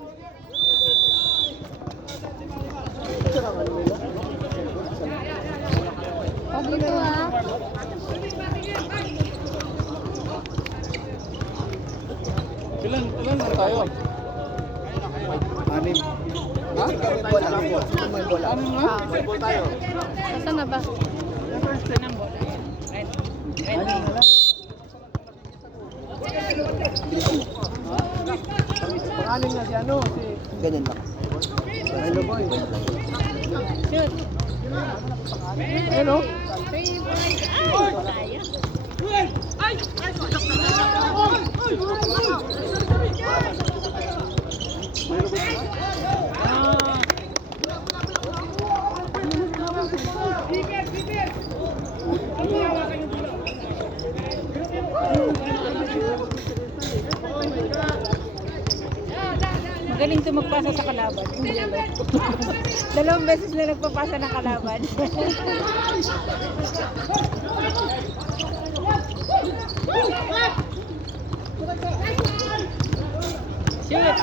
O dito ah. Ilan na tayo? Anim. Ha? May bola. May bola. Anim na? May bola tayo. Nasaan na ba? Anim na lang. Pangalim na si ano? Si... Ganyan ba? Hello boy. Shoot. Hello? Magaling ito magpasa sa kalaban. Dalawang beses na nagpapasa ng kalaban. Shoot!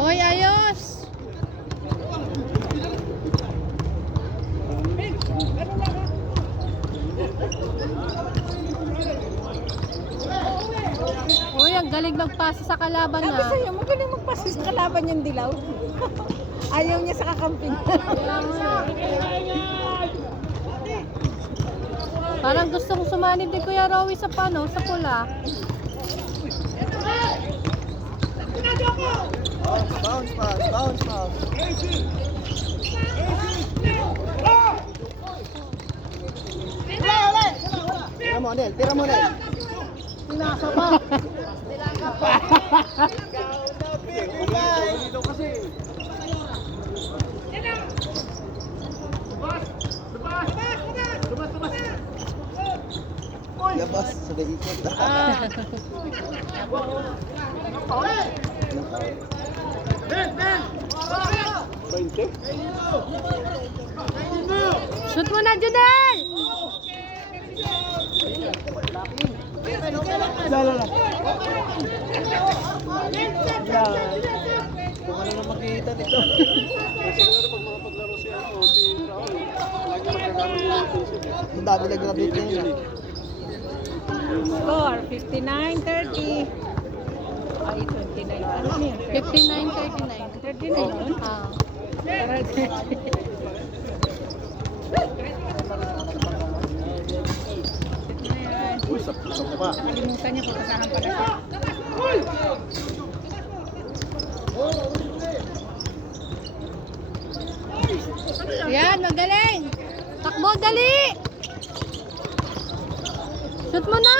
Hoy, ayos! Hoy, ang galing magpasa sa kalaban Sabi na. sa'yo, magaling magpasa sa kalaban yung dilaw. Ayaw niya sa kakamping. Parang gusto kong sumanib ni Kuya Rowie sa pano, sa pula. Bounce pass, bounce pass. Tira mo, Nel. Tira mo, Nel. Pinasa pa. Dito kasi. Labas, sa ikot. Shoot mo na, Junel! Lala. Kung ano na makikita nito. Siguro pag makapaglaro si Raul, lagi magkakaroon ng relationship. Ang dami nag-graduate niya yun. Score, 59-30. Ay, 29. Ano yun? 59-39. 39 yun? Ah. Uy, sakto pa. Nakalimutan niya, pupasahan pala siya. Yan, magaling! Takbo, dali! Shoot mo na!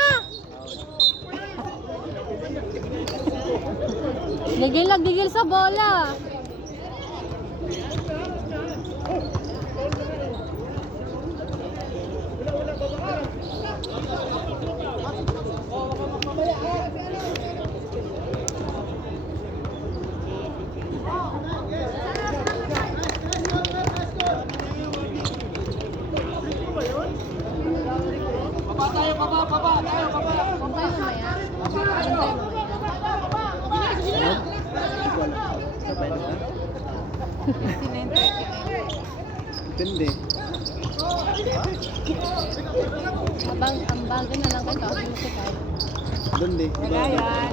Gigil sa bola. Baba tayo. Baba mamaya. Tindi. Ang bago na lang kayo. Ang musikal. Tindi. Wala yan.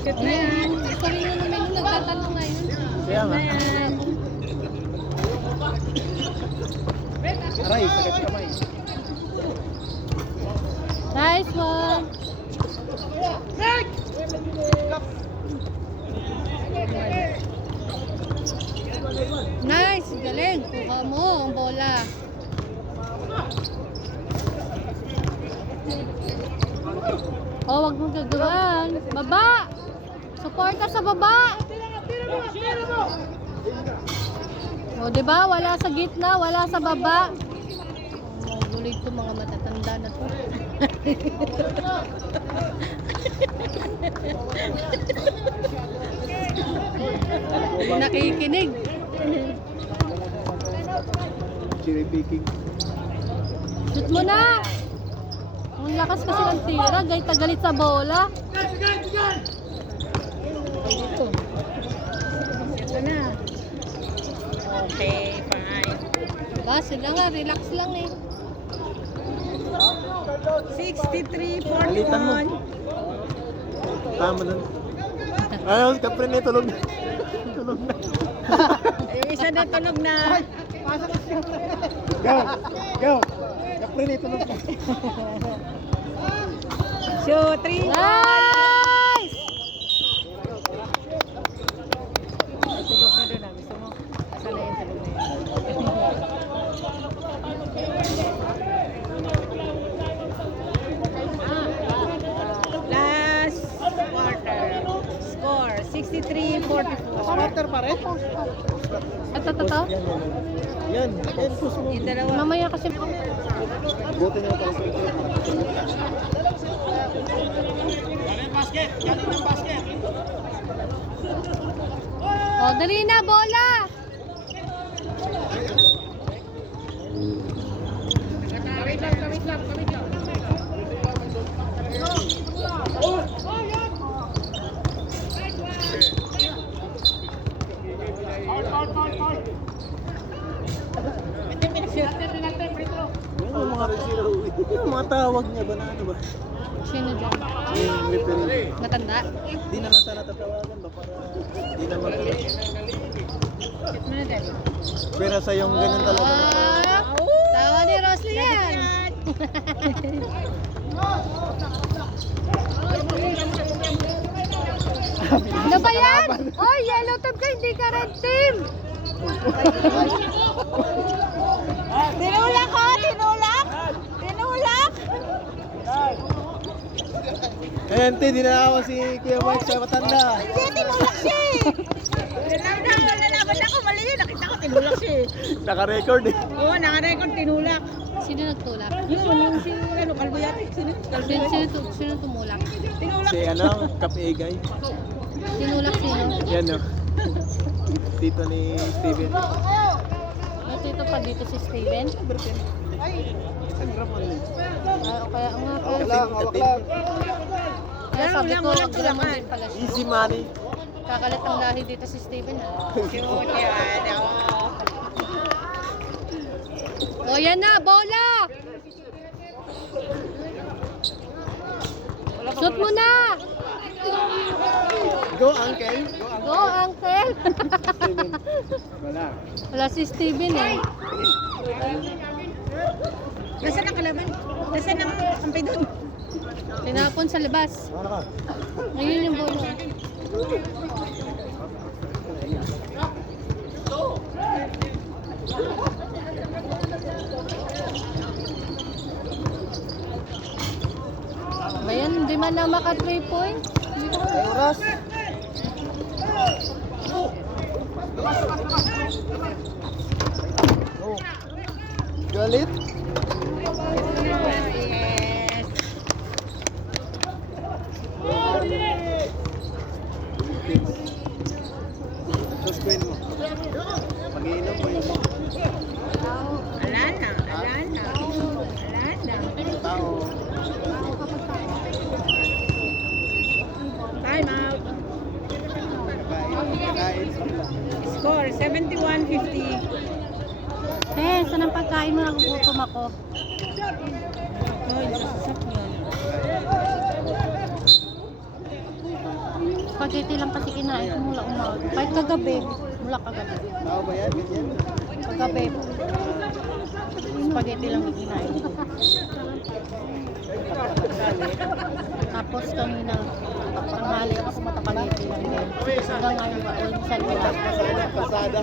Shoot na yan. Sorry na naman yung nagtatanong ngayon. Kaya nga. Aray, sakit kamay. Nice one. Nice, galing. Kuha mo ang bola. Oh, wag mong gagawin. Baba. Support ka sa baba. O, di ba? Wala sa gitna, wala sa baba. Oh, gulig to mga matatanda na to. Nakikinig. Cherry picking. Shoot mo na! Ang lakas kasi ng tira, gayta galit sa bola. Ito na. Okay, fine. Ba, sila nga, relax lang eh. 63-41. Tama na. Ayun, kapre na tulog na. Tulog na. Yung isa na tunog na. Go! Go! Kapre na tulog na. Shoot, 3. Nice! Tulog na doon. Gusto mo? Asa na yung tulog na yun? Last quarter. Score, 63-44. Smarter pa rin. Ito. Yan. Yan, puso mo. Yung dalawa. Mamaya kasi... Buti na ito. Oh, dali na, bola! Yung mga receiver, yung mga tawag niya ba na ano ba? Sino dyan? Yung referee. Matanda? Di na nga sana tatawagan ba para di na Shoot mo na din. Pero sa yung ganun talaga. Ah, tawa ni Rosly yan. Ano ba yan? Oh, yellow team ka, hindi ka red team. Tinulak ko! Tinulak! Tinulak! Ayan, di na ako si Kuya Mike sa matanda. Hindi, tinulak siya eh! Nalaban ako, mali yun. Nakita ko, tinulak siya eh. Naka-record eh. Oo, nakarecord, tinulak. Sino nagtulak? Yung si, Kalbo yata. Sino? Sino tumulak? Tinulak. Si ano, Kapegay. Tinulak sino? Yan no. Tito ni Steven. Ito pa dito si Steven. Instagram only. Ah, o kaya nga po. Hawak lang, hawak lang. Kaya sabi ko, Walang gramo tulakan. din pala siya. Easy money. Kakalat ang lahi dito si Steven. Cute yan. O yan na, bola! Shoot mo na! Go, Uncle. Go, Go, Uncle! Steven. Wala. Wala si Steven eh. Nasaan ang kalaban? Nasaan ang kampay doon? Tinapon sa labas. Ano ka? Ngayon yung bola. Bayan, hindi man na maka 3 points. Oras. Oh. Galit. Yes. Tapos queen mo. Mag-iinom mo yun. Wala na. Wala na. Wala na. Tao. Time out. Kain. Score, 71-50. Eh, saan ang pagkain mo? Nagugutom ako. Oh, yung sasap yun. Spaghetti lang kasi kinain ko mula umaga. Kahit kagabi. Mula kagabi. Tao ba yan? Ganyan. Kagabi. Spaghetti lang yung kinain ko. Tapos kanina, panghali ako sa matapagiti lang din. Hanggang ngayon ba, ulit sa nila. Pasada.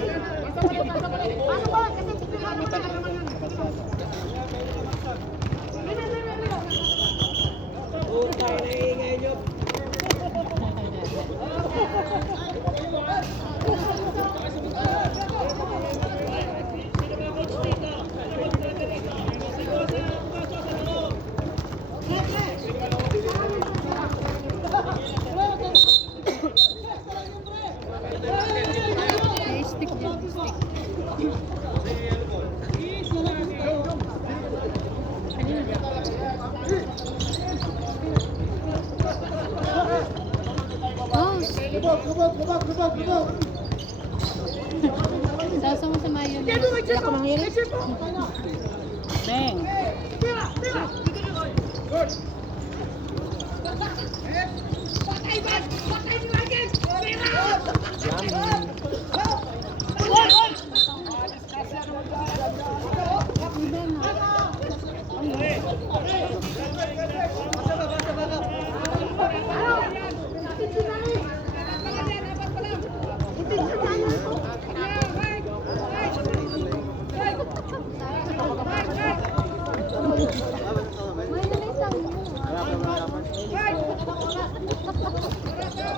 Sasa mo sa mayo na. Hindi ako mangirit. Beng.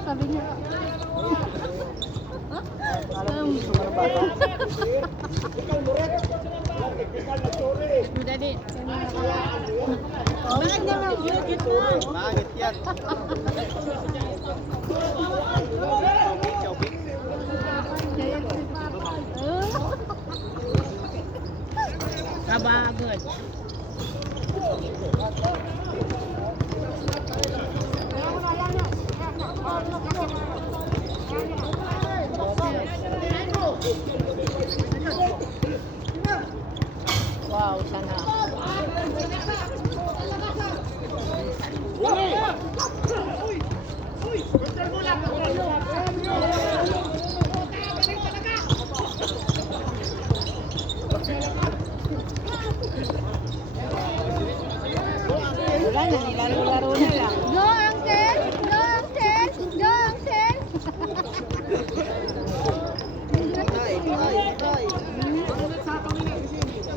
Sabi niya. Daddy. Bakit naman ulit mo? Mangit yan. Kabagod. Wow, sana. Wala na, nilaro-laro na lang. Go, Uncle! Go, Uncle! Go, Uncle!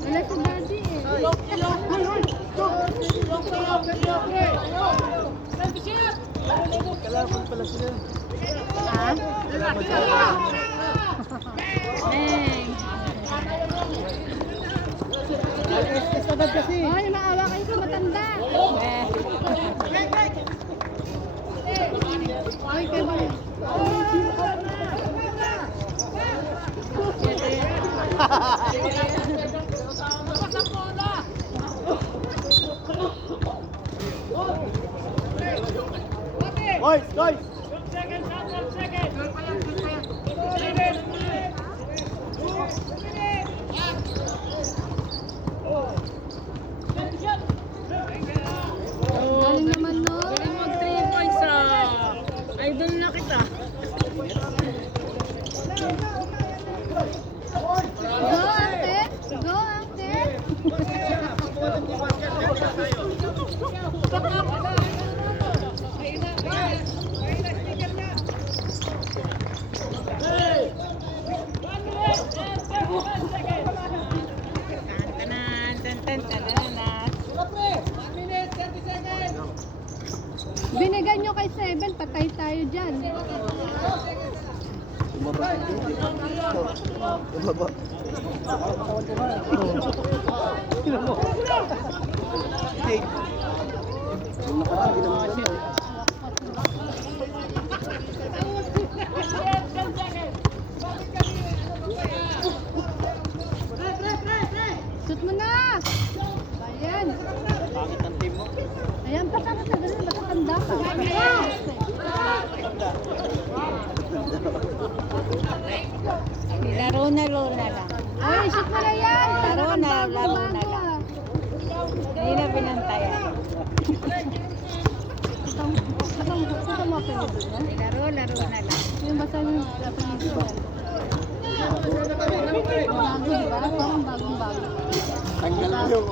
Wala si Daddy eh. Kalaban pala sila. Ha? Sabad kasi. Ay, maawa kayo sa matanda. Ay, kayo ba? Boys, guys! Galing naman, no? Galing mag 3 points idol na kita. Go, Ante! Go, Ante! Tantanan, tantanan. Binigyan nyo kay 7, patay tayo dyan. Tumaba. Tumaba. Hey. Yung nakaraan, di naman ganun. Shoot mo na! Ayan. Pangit ang team mo. Ayan, baka ka sa ganun, baka tanda ka. Laro na lang. Ay, shoot mo na yan! Laro na, Bago, laro bago, na lang. ah. Hindi na pinantayan. Kita mo pinipin yan? Laro na lang. Yung basta yung pinipin yan. Bago, diba? Parang bagong-bago. Tanggal mo yung...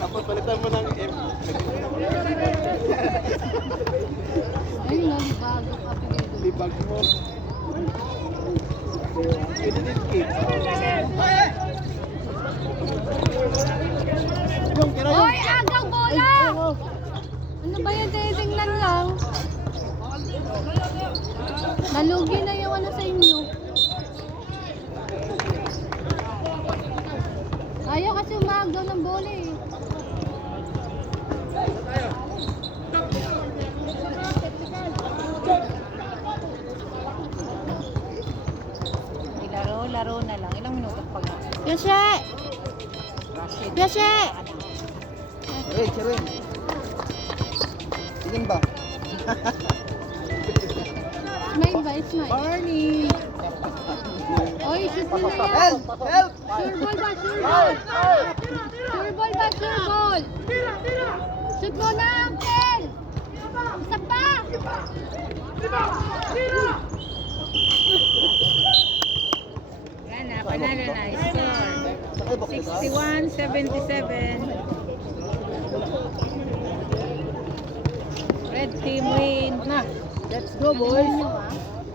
Tapos palitan mo ng M. Ayun na, bago ka pinipin. Libag mo. Pwede din cake. Yung kira yung... Hoy, agaw bola! Ano ba yan? Titingnan lang. Nalugi na yung ano sa inyo. Ayaw kasi umagaw ng bola eh. Laro na lang. Ilang minuto pa lang. Yoshe! Yoshe! Chirin. Tingin ba? Smile ba? Smile. Barney! Oy, shoot mo na yan. Help! Help! Sure ball ba? Sure ball. Sure ball ba? Sure ball. Shoot mo na, Uncle. Isa pa. Yan na, panalo na. Score. 61-77. Red team win. Let's go, boys!